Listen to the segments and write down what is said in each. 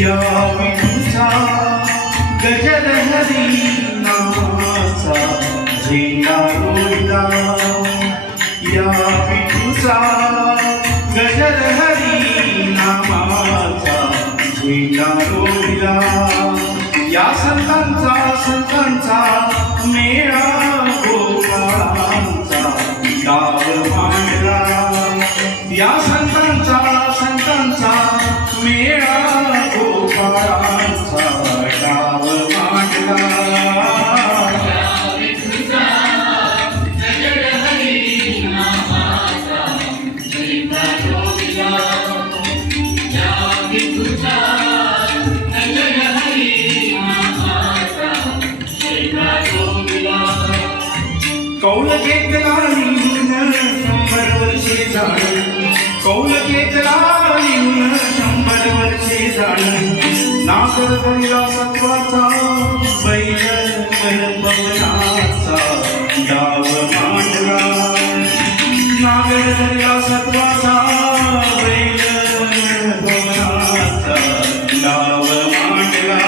या विठूचा गजर हरी नामाचा झेंडा रोविला. या विठूचा गजर हरी नामाचा झेंडा रोविला. या संतांचा मेळा गोपाळांचा डाव मांडला. या संतांचा मेळा गोपाळांचा डाव मांडला. कौल घेतला लिहून 100 वर्षे झालं. कौल घेतला लिहून 100 वर्षे झालं. नागर धरला सत्वाचा बैल मनपवनाचा डाव मांडला. नागर धरला सत्वाचा बैल मनपवनाचा डाव मांडला.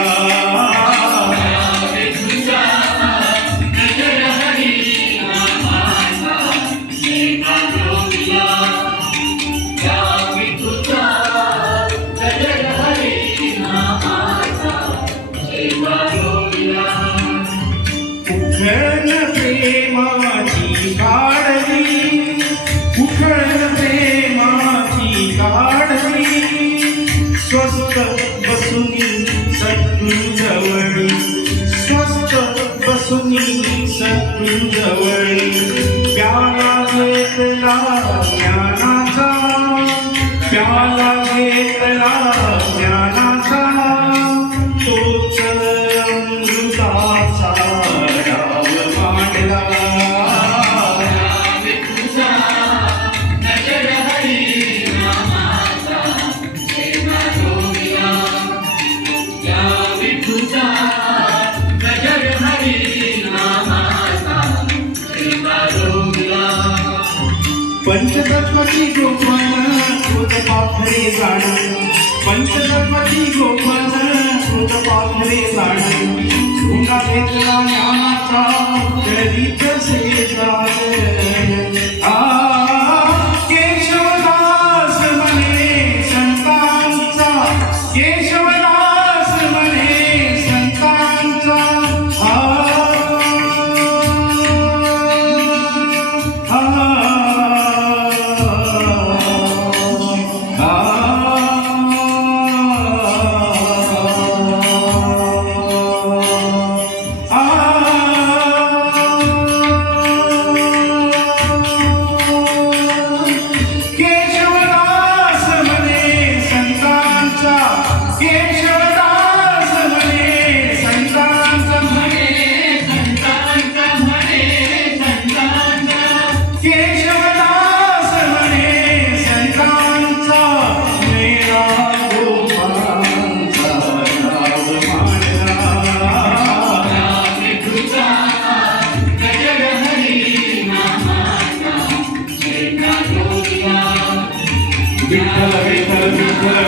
उखळण प्रेमाची काढली, उखळण प्रेमाची काढली. स्वस्थ बसुनी सद्गुरू जवळी, स्वस्थ बसुनी सद्गुरू जवळी. प्याला घेतला ज्ञानाचा, प्याला घेतला ज्ञानाचा. तोच अमृताचा डाव मांडला. पंचतत्वाची गोपन कृत पाखरे जाण. पंचतत्वाची गोपन कृत पाखरे जाण. ढुंगा घेतला ज्ञानाचा करीत सेवा. केशवदास म्हणे संतांचा, केशवदास म्हणे संतांचा. विठ्ठल विठ्ठल विठ्ठल